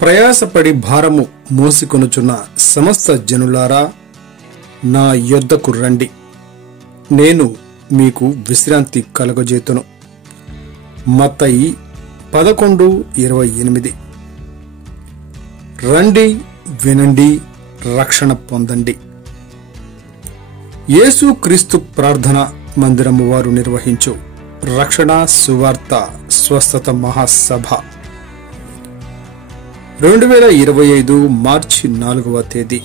ప్రయాసపడి భారము మోసికొనుచున్న సమస్త జనులారా, నా యొద్దకు రండి, నేను మీకు విశ్రాంతి కలుగజేతును. మత్తయి 11:28. రండి, వినండి, రక్షణ పొందండి. యేసు క్రీస్తు ప్రార్థన మందిరము వారు నిర్వహించు రక్షణ సువార్త స్వస్థత మహాసభ 2025 మార్చి 4వ తేదీ.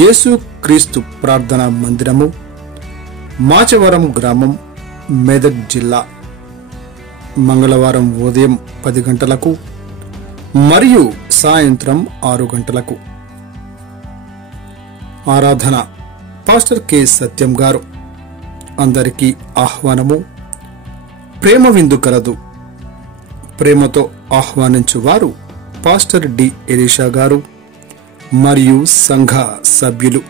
యేసు క్రీస్తు ప్రార్థనా మందిరము, మాచవరం గ్రామం, మెదక్ జిల్లా. మంగళవారం ఉదయం 10 గంటలకు మరియు సాయంత్రం 6 గంటలకు. ఆరాధన పాస్టర్ కె సత్యం గారు. అందరికీ ఆహ్వానము. ప్రేమ విందు కలదు. ప్రేమతో ఆహ్వానించువారు పాస్టర్ డి ఎలీషా గారు మరియు సంఘ సభ్యులు.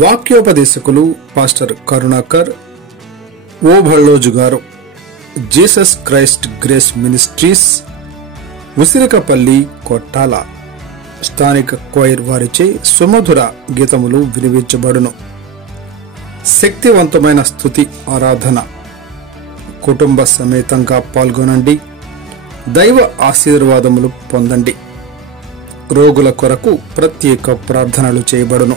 వాక్యోపదేశకులు pastor Karunakar Obhalloju garu. Jesus Christ grace ministries, Usirikapalli, Kottala. స్థానిక క్వైర్ వారిచే సుమధుర గీతములు వినిపించబడును. శక్తివంతమైన స్తుతి ఆరాధన. కుటుంబ సమేతంగా పాల్గొనండి. దైవ ఆశీర్వాదములు పొందండి. రోగుల కొరకు ప్రత్యేక ప్రార్థనలు చేయబడును.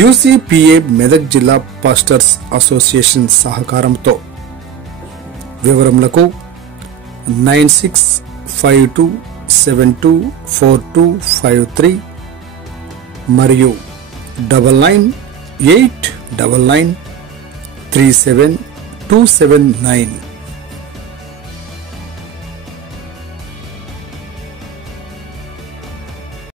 యూసీపీఏ మెదక్ జిల్లా పాస్టర్స్ అసోసియేషన్ సహకారంతో. వివరములకు 9652724253 మరియు 9989937279.